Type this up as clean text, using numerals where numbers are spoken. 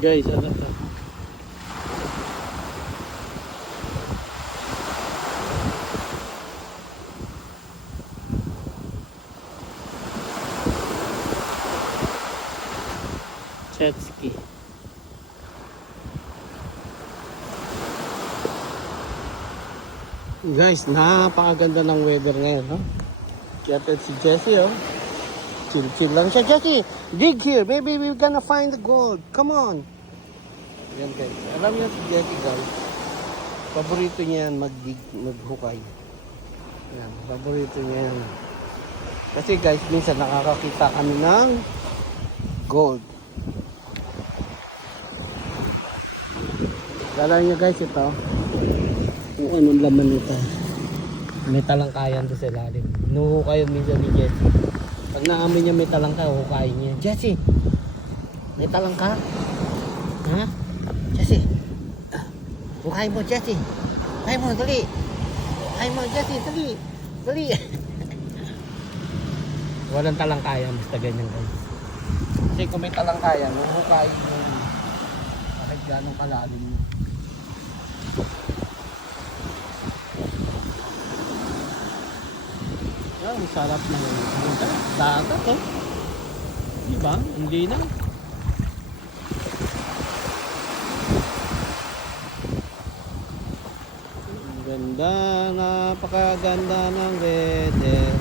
Guys, ano to? Jet ski. Guys, napakaganda ng weather ngayon, no? Kaya si Jessie, oh. Chill-chill lang siya. Jessie, dig here. Maybe we're gonna find the gold. Come on. Yan, guys. Alam niyo si Jessie, guys. Paborito niya yan mag-dig, maghukay. Yan, paborito niya yan. Kasi guys, minsan nakakakita kami ng gold. Alam niyo guys, ito. Kung anong laman nito. May talangkayan doon sa ilalim. Nuhukayan minsan ni Jessie. Pag naamoy niya may talangka, hukayin niya. Jessie! May talangka? Ha? Jessie! Hukayin mo, Jessie! Hukayin mo, dali! Hukayin mo, Jessie, dali! Dali! Walang talangkayan, basta ganyan guys. Kasi kung may talangkayan, huhukayin mo. Kahit gano'ng kalalim mo. Ang sarap na dagat, oh. Diba? Hindi na. Ang ganda, napakaganda ng weather.